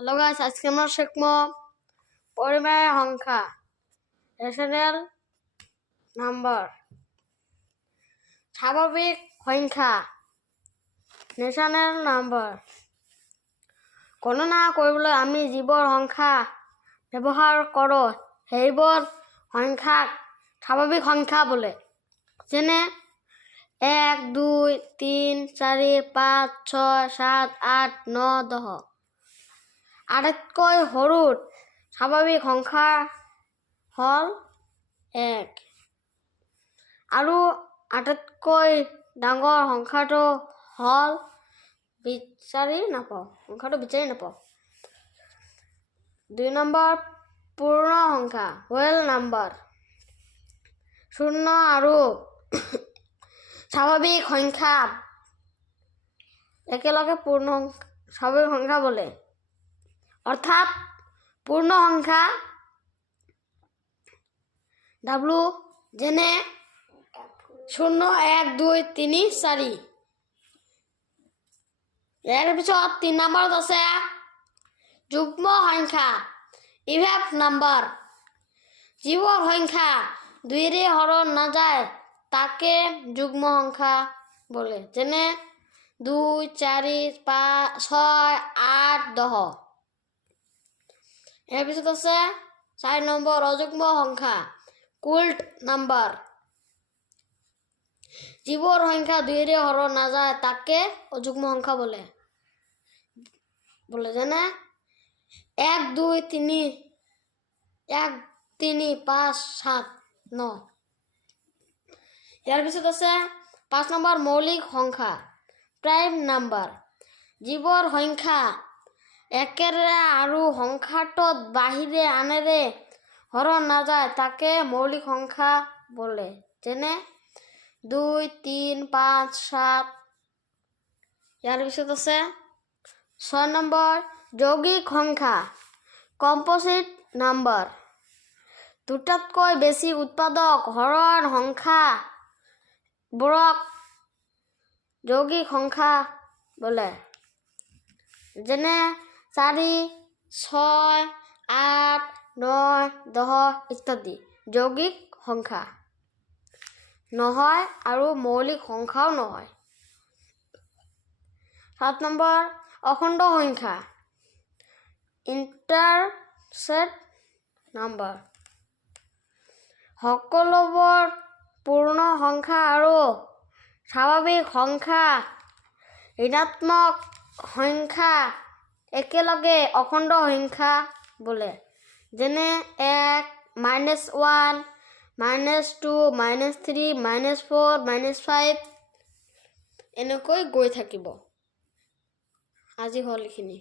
Hello guys, আজকে আমরা শিখব পরিমাণের সংখ্যা রেশনাল নাম্বার, স্বাভাবিক সংখ্যা ৰেচনেল নাম্বাৰ গণনা কৰিবলৈ আমি যিবোৰ সংখ্যা ব্যৱহাৰ কৰোঁ, সেইবোৰ সংখ্যাক স্বাভাৱিক সংখ্যা বোলে। যেনে এক, দুই, তিন, চাৰি, পাঁচ, ছয়, সাত, আঠ, ন, দহ। আটাইতকৈ সৰু স্বাভাৱিক সংখ্যা হ'ল এক। আৰু আটাইতকৈ ডাঙৰ সংখ্যাটো হ'ল বিচাৰি নাপাওঁ, সংখ্যাটো বিচাৰি নাপাওঁ। দুই নম্বৰ পূৰ্ণ সংখ্যা ৱেল নাম্বাৰ শূন্য আৰু স্বাভাৱিক সংখ্যা, একেলগে পূৰ্ণ স্বাভাৱিক সংখ্যা বোলে। অৰ্থাৎ পূৰ্ণ সংখ্যা ডাব্লু যেনে শূন্য, এক, দুই, তিনি, চাৰি। ইয়াৰ পিছত তিনি নম্বৰত আছে যুগ্ম সংখ্যা ইভেভ নাম্বাৰ। যিবোৰ সংখ্যা দুইৰে হৰণ নাযায়, তাকে যুগ্ম সংখ্যা বোলে। যেনে দুই, চাৰি, পাঁচ, ছয়, আঠ, দহ। ইয়াৰ পিছত আছে চাৰি নম্বৰ অযুগ্ম সংখ্যা কুল্ট নাম্বাৰ যিবোৰ সংখ্যা দুইৰে হৰণ নাযায়, তাকে অযুগ্ম সংখ্যা বোলে। বোলে যেনে এক, দুই, তিনি, এক, তিনি, পাঁচ, সাত, ন। ইয়াৰ পিছত আছে, পাঁচ নম্বৰ মৌলিক সংখ্যা প্ৰাইম নাম্বাৰ যিবোৰ সংখ্যা একেৰে আৰু সংখ্যাটোত বাহিৰে আনেৰে হৰণ নাযায়, তাকে মৌলিক সংখ্যা বোলে। যেনে দুই, তিন, পাঁচ, সাত। ইয়াৰ পিছত আছে ছয় নম্বৰ যৌগিক সংখ্যা, কম্পজিট নাম্বাৰ। দুটাতকৈ বেছি উৎপাদক হৰণ সংখ্যাবোৰক যৌগিক সংখ্যা বোলে। যেনে চাৰি ছয় আঠ ন দহ ইত্যাদি। যৌগিক সংখ্যা। নহয় আৰু মৌলিক সংখ্যাও নহয়। সাত নম্বৰ অখণ্ড সংখ্যা। ইণ্টাৰচেট নাম্বাৰ সকলোবোৰ পূৰ্ণ সংখ্যা আৰু স্বাভাৱিক সংখ্যা ঋণাত্মক সংখ্যা একেলগে অখণ্ড সংখ্যা বোলে। যেনে এক minus one minus two minus three minus four minus five এনেকৈ গৈ থাকিব। আজি হ'ল এইখিনি।